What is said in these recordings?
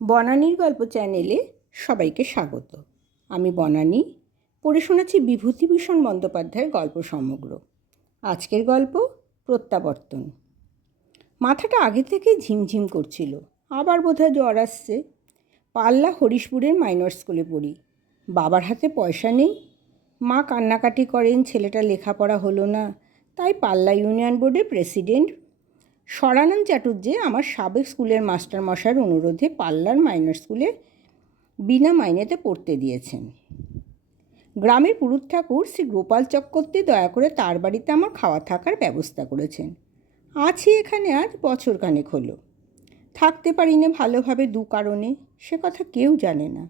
বনানীর গল্প চ্যানেলে সবাইকে স্বাগত। আমি বনানী, পড়ে শোনাচ্ছি বিভূতিভূষণ বন্দ্যোপাধ্যায়ের গল্প সমগ্র। আজকের গল্প প্রত্যাবর্তন। মাথাটা আগে থেকেই ঝিমঝিম করছিল, আবার বোধহয় জ্বর আসছে। পাল্লা হরিশপুরের মাইনর স্কুলে পড়ি। বাবার হাতে পয়সা নেই। মা কান্নাকাটি করেন ছেলেটা লেখাপড়া হলো না, তাই পাল্লা ইউনিয়ন বোর্ডের প্রেসিডেন্ট সরানন্দ চাটুর্যে আমার সাবেক স্কুলের মাস্টারমশাইয়ের অনুরোধে পাল্লার মাইনর স্কুলে বিনা মাইনেতে পড়তে দিয়েছেন। গ্রামের পুরুত ঠাকুর শ্রী গোপাল চক্রবর্তী দয়া করে তার বাড়িতে আমার খাওয়া থাকার ব্যবস্থা করেছেন। আছি এখানে আজ বছরখানেক হলো। থাকতে পারি না ভালোভাবে দু কারণে, সে কথা কেউ জানে না।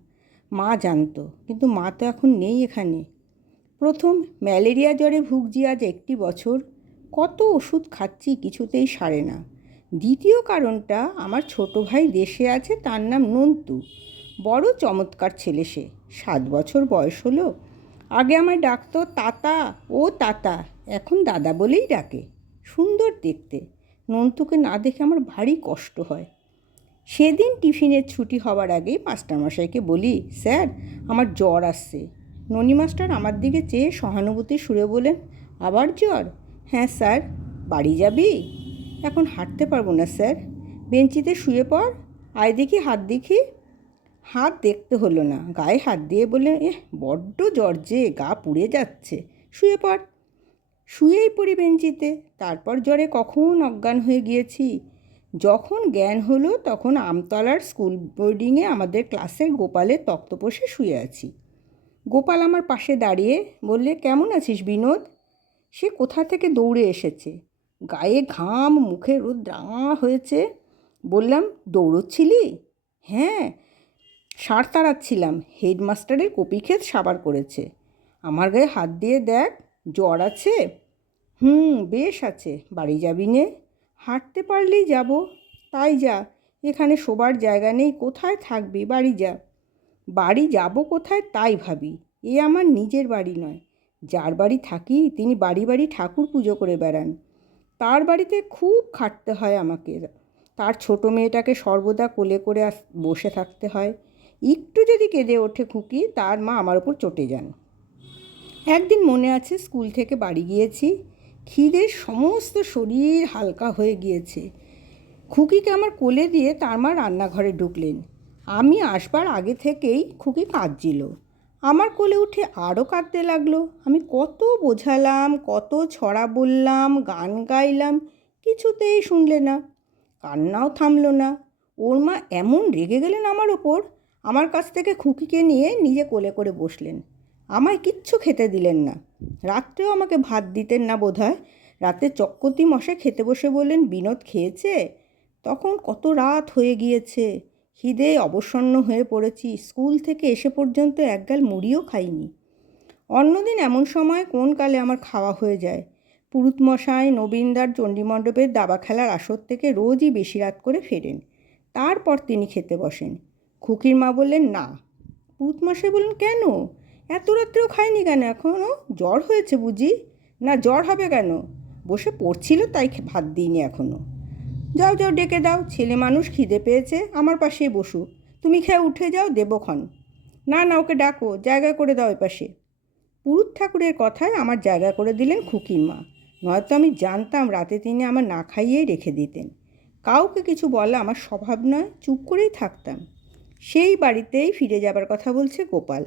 মা জানতো, কিন্তু মা তো এখন নেই এখানে। প্রথম ম্যালেরিয়া জ্বরে ভুগছি আজ 1 বছর। কত ওষুধ খাচ্ছি, কিছুতেই সারে না। দ্বিতীয় কারণটা, আমার ছোট ভাই দেশে আছে, তার নাম নন্তু। বড় চমৎকার ছেলে সে, 7 বছর বয়স হলো। আগে আমায় ডাকতো তাতা, ও তাতা, এখন দাদা বলেই ডাকে। সুন্দর দেখতে। নন্তুকে না দেখে আমার ভারী কষ্ট হয়। সেদিন টিফিনের ছুটি হওয়ার আগেই মাস্টারমশাইকে বলি, স্যার আমার জ্বর আসছে। ননি মাস্টার আমার দিকে চেয়ে সহানুভূতির সুরে বলেন, আবার জ্বর? হ্যাঁ স্যার। বাড়ি যাবি? এখন হাঁটতে পারবো না স্যার। বেঞ্চিতে শুয়ে পড়। আয় দেখি, হাত দেখি। হাত দেখতে হলো না, গায়ে হাত দিয়ে বললেন, বড্ড জ্বর যে, গা পুড়ে যাচ্ছে, শুয়ে পড়। শুয়েই পড়ি বেঞ্চিতে। তারপর জ্বরে কখন অজ্ঞান হয়ে গিয়েছি। যখন জ্ঞান হলো তখন আমতলার স্কুল বোর্ডিংয়ে আমাদের ক্লাসের গোপালের তক্তপোষে শুয়ে আছি। গোপাল আমার পাশে দাঁড়িয়ে বললে, কেমন আছিস বিনোদ? সে কোথা থেকে দৌড়ে এসেছে। গায়ে ঘাম, মুখে রোদ রাঙা হয়েছে। বললাম, দৌড়চ্ছিলি? হ্যাঁ, সার তাড়াচ্ছিলাম। হেডমাস্টারের কপিক্ষেত সাবার করেছে। আমার গায়ে হাত দিয়ে দেখ, জ্বর আছে? বেশ আছে। বাড়ি যাবি নে? হাঁটতে পারলেই যাব। তাই যা, এখানে শোবার জায়গা নেই, কোথায় থাকবি, বাড়ি যা। বাড়ি যাব কোথায় তাই ভাবি। এ আমার নিজের বাড়ি নয়। যার বাড়ি থাকি তিনি বাড়ি বাড়ি ঠাকুর পুজো করে বেড়ান। তার বাড়িতে খুব খাটতে হয় আমাকে। তার ছোট মেয়েটাকে সর্বদা কোলে করে বসে থাকতে হয়। একটু যদি কেঁদে ওঠে খুকি, তার মা আমার ওপর চটে যান। একদিন মনে আছে, স্কুল থেকে বাড়ি গিয়েছি। খিদে সমস্ত শরীর হালকা হয়ে গিয়েছে। খুকিকে আমার কোলে দিয়ে তার মা রান্নাঘরে ঢুকলেন। আমি আসবার আগে থেকেই খুকি কাঁদছিল। আমার কোলে উঠে আরও কাঁদতে লাগলো। আমি কত বোঝালাম, কত ছড়া বললাম, গান গাইলাম, কিছুতেই শুনলে না। কান্নাও থামলো না। ওর মা এমন রেগে গেলেন আমার ওপর, আমার কাছ থেকে খুকিকে নিয়ে নিজে কোলে করে বসলেন। আমায় কিচ্ছু খেতে দিলেন না। রাত্রেও আমাকে ভাত দিতেন না বোধহয়। রাতে চক্রবর্তী মশাই খেতে বসে বললেন, বিনোদ খেয়েছে? তখন কত রাত হয়ে গিয়েছে। খিদে অবসন্ন হয়ে পড়েছি। স্কুল থেকে এসে পর্যন্ত একগাল মুড়িও খাইনি। অন্যদিন এমন সময় কোন কালে আমার খাওয়া হয়ে যায়। পুরুতমশাই নবীনদার চণ্ডীমণ্ডপের দাবা খেলার আসর থেকে রোজই বেশি রাত করে ফেরেন। তারপর তিনি খেতে বসেন। খুকির মা বললেন, না। পুরুতমশাই বললেন, কেন? এত রাত্রেও খায়নি কেন এখনও? জ্বর হয়েছে বুঝি? না, জ্বর হবে কেন? বসে পড়ছিল তাই ভাত দিইনি এখনও। যাও যাও, ডেকে দাও। ছেলে মানুষ, খিদে পেয়েছে, আমার পাশেই বসুক। তুমি খেয়ে উঠে যাও, দেবক্ষণ। না না, ওকে ডাকো, জায়গা করে দাও এপাশে। পুরুত ঠাকুরের কথায় আমার জায়গা করে দিলেন খুকির মা। নয়তো আমি জানতাম রাতে তিনি আমার না খাইয়েই রেখে দিতেন। কাউকে কিছু বলা আমার স্বভাব নয়, চুপ করেই থাকতাম। সেই বাড়িতেই ফিরে যাবার কথা বলছে গোপাল।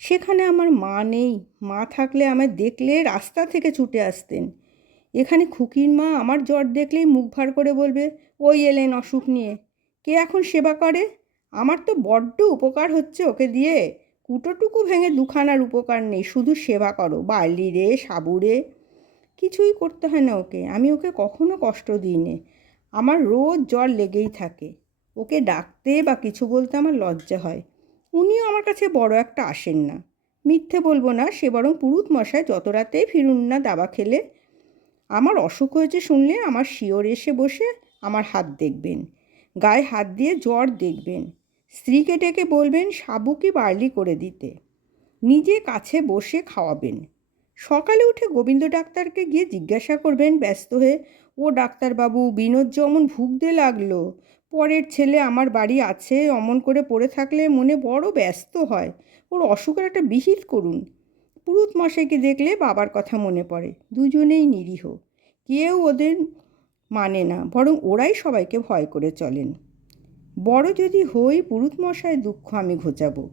সেখানে আমার মা নেই। মা থাকলে আমায় দেখলে রাস্তা থেকে ছুটে আসতেন। এখানে খুকির মা আমার জ্বর দেখলেই মুখ ভার করে বলবে, ওই এলেন অসুখ নিয়ে। কে এখন সেবা করে? আমার তো বড্ড উপকার হচ্ছে ওকে দিয়ে। কুটোটুকু ভেঙে দুখানার উপকার নেই, শুধু সেবা করো। বার্লি রে, সাবু রে, কিছুই করতে হয় না ওকে। আমি ওকে কখনো কষ্ট দিইনি। আমার রোজ জ্বর লেগেই থাকে। ওকে ডাকতে বা কিছু বলতে আমার লজ্জা হয়। উনিও আমার কাছে বড় একটা আসেন না। মিথ্যে বলবো না, সে বরং পুরুত মশাই যত রাতেই ফিরুন না দাবা খেলে, আমার অসুখ হয়েছে শুনলে আমার শিওর এসে বসে আমার হাত দেখবেন, গায়ে হাত দিয়ে জ্বর দেখবেন। স্ত্রীকে ডেকে বলবেন সাবু কি বার্লি করে দিতে। নিজে কাছে বসে খাওয়াবেন। সকালে উঠে গোবিন্দ ডাক্তারকে গিয়ে জিজ্ঞাসা করবেন ব্যস্ত হয়ে, ও ডাক্তারবাবু, বিনোদ যেমন ভুগতে লাগলো, পরের ছেলে আমার বাড়ি আছে অমন করে পড়ে থাকলে মনে বড় ব্যস্ত হয়। ওর অসুখের একটা বিহিত করুন। পুরুত মশাইকে দেখলে বাবার কথা মনে পড়ে। দুজনেই নিরীহ, কেউ ওদের মানে না, বরং ওরাই সবাইকে ভয় করে চলেন। বড় যদি হই পুরুত মশাই দুঃখ আমি ঘোচাবো।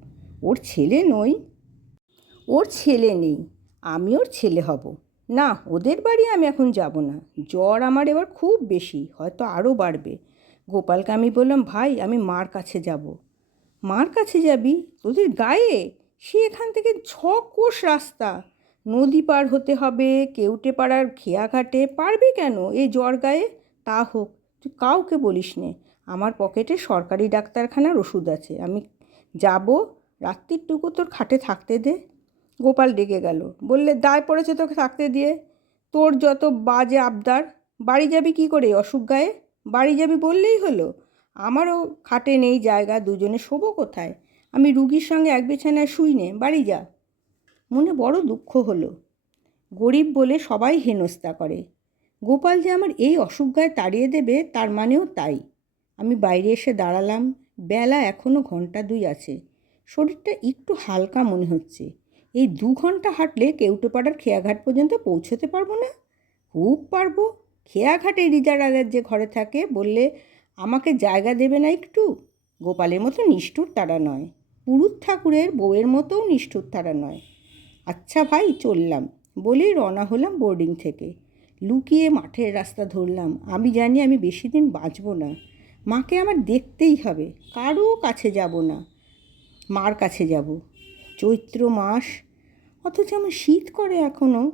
ওর ছেলে নই, ওর ছেলে নেই, আমি ওর ছেলে হব না। ওদের বাড়ি আমি এখন যাব না। জ্বর আমার এবার খুব বেশি, হয়তো আরও বাড়বে। গোপালকে আমি বললাম, ভাই আমি মার কাছে যাব। মার কাছে যাবি? তোদের গায়ে? সে এখান থেকে 6 কোষ রাস্তা, নদী পার হতে হবে, কেউটে পাড়ার খেয়াঘাটে। পারবি কেন এই জ্বর গায়ে? তা হোক, তুই কাউকে বলিস নে। আমার পকেটে সরকারি ডাক্তারখানার ওষুধ আছে, আমি যাব। রাত্রিটুকু তোর খাটে থাকতে দে। গোপাল রেগে গেল, বললে, দায় পড়েছে তোকে থাকতে দিয়ে। তোর যত বাজে আবদার। বাড়ি যাবি কি করে অসুখ গায়ে? বাড়ি যাবি বললেই হলো। আমারও খাটে নেই জায়গা, দুজনে শোবো কোথায়? আমি রুগীর সঙ্গে এক বিছানায় শুই নে, বাড়ি যা। মনে বড় দুঃখ হলো। গরিব বলে সবাই হেনস্থা করে। গোপাল যে আমার এই অসুখ গায়ে তাড়িয়ে দেবে তার মানেও তাই। আমি বাইরে এসে দাঁড়ালাম। বেলা এখনও 2 ঘন্টা আছে। শরীরটা একটু হালকা মনে হচ্ছে। এই 2 ঘন্টা হাঁটলে কেউটেপাড়ার খেয়াঘাট পর্যন্ত পৌঁছতে পারবো না? খুব পারবো। খেয়াঘাটে রিজারাদের যে ঘরে থাকে, বললে আমাকে জায়গা দেবে না একটু? গোপালের মতো নিষ্ঠুর তারা নয়, পুরুত ঠাকুরের বউয়ের মতোও নিষ্ঠুর তারা নয়। আচ্ছা ভাই, চললাম বলেই রওনা হলাম বোর্ডিং থেকে। লুকিয়ে মাঠের রাস্তা ধরলাম। আমি জানি আমি বেশি দিন বাঁচব না। মাকে আমার দেখতেই হবে, কারও কাছে যাব না, মার কাছে যাব। চৈত্র মাস, অথচ আমার শীত করে এখনও।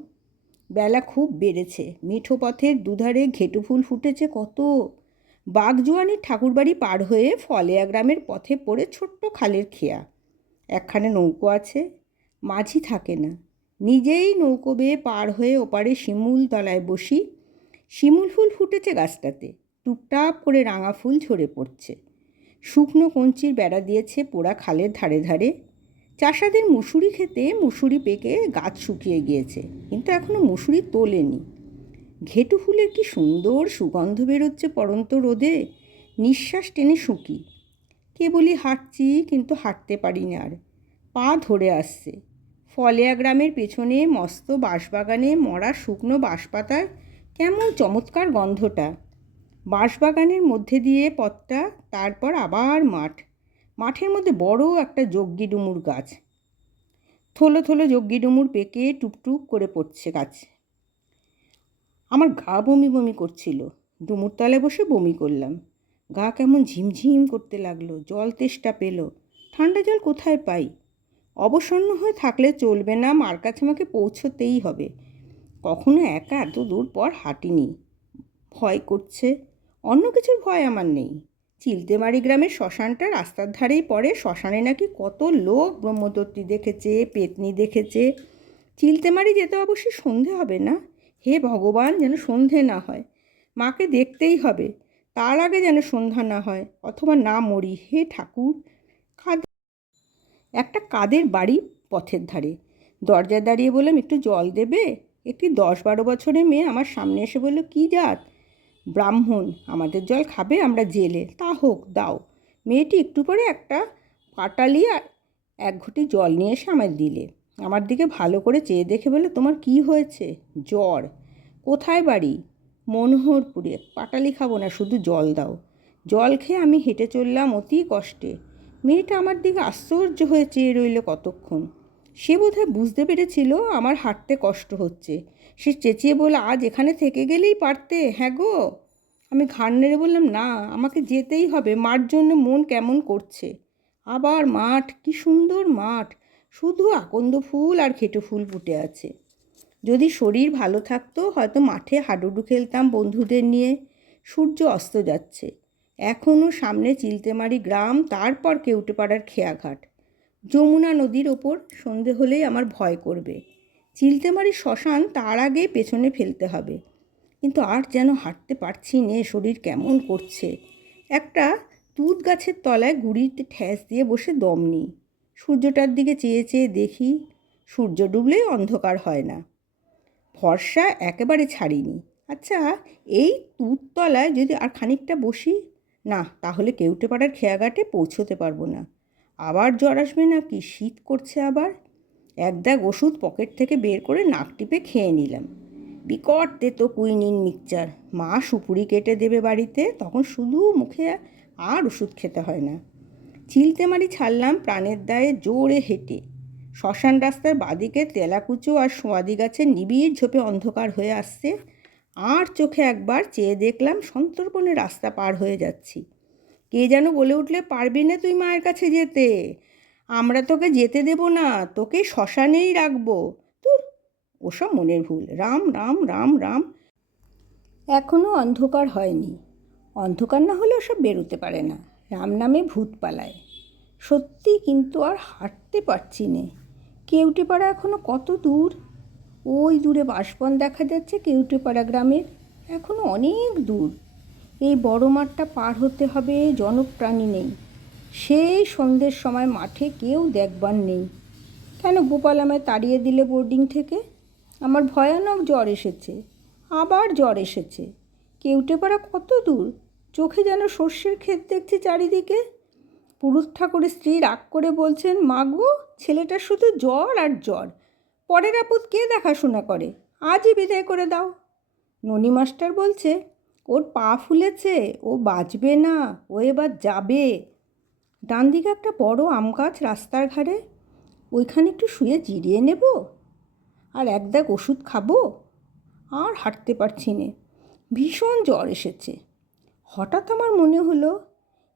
বেলা খুব বেড়েছে। মিঠো পথের দুধারে ঘেটু ফুল ফুটেছে কত। বাগজোয়ানির ঠাকুরবাড়ি পার হয়ে ফলেয়া গ্রামের পথে পড়ে ছোট্ট খালের খেয়া। একখানে নৌকো আছে, মাঝি থাকে না। নিজেই নৌকো বেয়ে পার হয়ে ওপারে শিমুল তলায় বসি। শিমুল ফুল ফুটেছে গাছটাতে, টুপটাপ করে রাঙা ফুল ঝরে পড়ছে। শুকনো কঞ্চির বেড়া দিয়েছে পোড়া খালের ধারে ধারে। চাষাদের মুসুরি খেতে মুসুরি পেকে গাছ শুকিয়ে গিয়েছে, কিন্তু এখনও মুসুরি তোলেনি। ঘেটু ফুলের কি সুন্দর সুগন্ধ বেরোচ্ছে পড়ন্ত রোদে। নিঃশ্বাস টেনে শুকি। কেবলই হাঁটছি, কিন্তু হাঁটতে পারি না আর। পা ধরে আসছে। ফলেয়া গ্রামের পেছনে মস্ত বাঁশবাগানে মরা শুকনো বাঁশপাতার কেমন চমৎকার গন্ধটা। বাঁশবাগানের মধ্যে দিয়ে পথটা, তারপর আবার মাঠ। মাঠের মধ্যে বড় একটা যজ্ঞি ডুমুর গাছ। থলো থলো যজ্ঞি ডুমুর পেকে টুপটুপ করে পড়ছে গাছ। আমার গা বমি বমি করছিল। ডুমুর তলায় বসে বমি করলাম। গা কেমন ঝিমঝিম করতে লাগলো। জল তেষ্টা পেল। ঠান্ডা জল কোথায় পাই? অবসন্ন হয়ে থাকলে চলবে না, মার কাছে আমাকে পৌঁছতেই হবে। কখনো একা এত দূর পর হাঁটিনি। ভয় করছে। অন্য কিছুর ভয় আমার নেই। চিলতেমারি গ্রামের শ্মশানটা রাস্তার ধারেই পড়ে। শ্মশানে নাকি কত লোক ব্রহ্মদত্তী দেখেছে, পেতনি দেখেছে। চিলতেমারি যেতে অবশ্যই সন্ধে হবে না। হে ভগবান, যেন সন্ধে না হয়। মাকে দেখতেই হবে, তার আগে যেন সন্ধ্যা না হয়, অথবা না মরি। হে ঠাকুর। একটা কাদের বাড়ি পথের ধারে। দরজায় দাঁড়িয়ে বললাম, একটু জল দেবে? একটি 10-12 বছরের মেয়ে আমার সামনে এসে বলল, কী জাত? ব্রাহ্মণ। আমাদের জল খাবে? আমরা জেলে। তা হোক, দাও। মেয়েটি একটু পরে একটা পাটালি আর 1 ঘটি জল নিয়ে এসে আমায় দিলে। আমার দিকে ভালো করে চেয়ে দেখে বলে, তোমার কি হয়েছে? জ্বর। কোথায় বাড়ি? মনোহরপুরে। পাটালি খাবো না, শুধু জল দাও। জল খেয়ে আমি হেঁটে চললাম অতি কষ্টে। মেয়েটা আমার দিকে আশ্চর্য হয়ে চেয়ে রইল কতক্ষণ। সে বোধহয় বুঝতে পেরেছিল আমার হাঁটতে কষ্ট হচ্ছে। সে চেঁচিয়ে বলল, আজ এখানে থেকে গেলেই পারতে। হ্যাঁ গো। আমি ঘাড় নেড়ে বললাম, না, আমাকে যেতেই হবে। মার জন্য মন কেমন করছে। আবার মাঠ, কি সুন্দর মাঠ, শুধু আকন্দ ফুল আর ঘেটু ফুল ফুটে আছে। যদি শরীর ভালো থাকতো হয়তো মাঠে হাডুডু খেলতাম বন্ধুদের নিয়ে। সূর্য অস্ত যাচ্ছে। এখনও সামনে চিলতেমারি গ্রাম, তারপর কেউটেপাড়ার খেয়াঘাট। যমুনা নদীর ওপর। সন্ধে হলেই আমার ভয় করবে। চিলতেমারি শ্মশান তার আগে পেছনে ফেলতে হবে। কিন্তু আর যেন হাঁটতে পারছি নে, শরীর কেমন করছে। একটা তুঁত গাছের তলায় গুঁড়িতে ঠ্যাস দিয়ে বসে দম নিই। সূর্যটার দিকে চেয়ে চেয়ে দেখি, সূর্য ডুবলেই অন্ধকার হয় না। ভরসা একেবারে ছাড়িনি। আচ্ছা, এই তুঁততলায় যদি আর খানিকটা বসি? না, তাহলে কেউটেপাড়ার খেয়াঘাটে পৌঁছতে পারবো না। আবার জ্বর আসবে নাকি? শীত করছে আবার। এক দাগ ওষুধ পকেট থেকে বের করে নাক টিপে খেয়ে নিলাম। বিকট তেতো কুইনিন মিক্সচার। মা সুপুরি কেটে দেবে বাড়িতে, তখন শুধু মুখে আর ওষুধ খেতে হয় না। চিলতেমারি ছাড়লাম প্রাণের দায়ে জোরে হেঁটে। শ্মশান রাস্তার বাদিকে তেলাকুচো আর সোয়াদি গাছের নিবিড় ঝোপে অন্ধকার হয়ে আসছে। আর চোখে একবার চেয়ে দেখলাম সন্তর্পণে রাস্তা পার হয়ে যাচ্ছি। কে যেন বলে উঠলে, পারবি না তুই মায়ের কাছে যেতে, আমরা তোকে যেতে দেব না, তোকে শ্মশানেই রাখবো। তোর ওসব মনের ভুল। রাম রাম রাম রাম। এখনও অন্ধকার হয়নি। অন্ধকার না হলে ওসব বেরোতে পারে না। রাম নামে ভূত পালায়। সত্যি, কিন্তু আর হাঁটতে পারছি নে। কেউটেপাড়া এখনও কত দূর? ওই দূরে বাঁশবন দেখা যাচ্ছে কেউটেপাড়া গ্রামের। এখনও অনেক দূর। এই বড় মাঠটা পার হতে হবে, জনপ্রাণী নেই। সেই সন্ধ্যের সময় মাঠে কেউ দেখবার নেই। কেন গোপাল আমায় তাড়িয়ে দিলে বোর্ডিং থেকে? আমার ভয়ানক জ্বর এসেছে, আবার জ্বর এসেছে। কেউটেপাড়া কত দূর? চোখে যেন সর্ষের ক্ষেত দেখছি চারিদিকে। পুরুত ঠাকুরের স্ত্রী রাগ করে বলছেন, মা গো, ছেলেটার শুধু জ্বর আর জ্বর, পরের আপদ কে দেখাশোনা করে? আজই বিদায় করে দাও। ননি মাস্টার বলছে, ওর পা ফুলেছে, ও বাঁচবে না, ও এবার যাবে। ডান দিকে একটা বড় আম গাছ রাস্তার ধারে, ওইখানে একটু শুয়ে জিরিয়ে নেব, আর এক দাগ ওষুধ খাবো। আর হাঁটতে পারছি নে, ভীষণ জ্বর এসেছে। হঠাৎ আমার মনে হলো,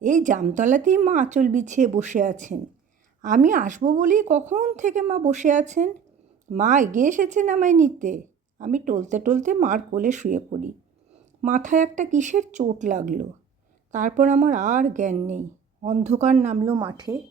এই জামতলাতেই মা আঁচল বিছিয়ে বসে আছেন। আমি আসবো বলেই কখন থেকে মা বসে আছেন। মা এগিয়ে এসেছেন আমায় নিতে। আমি টলতে টলতে মার কোলে শুয়ে পড়ি। মাথায় একটা কিসের চোট লাগলো। তারপর আমার আর জ্ঞান নেই। অন্ধকার নামলো মাঠে।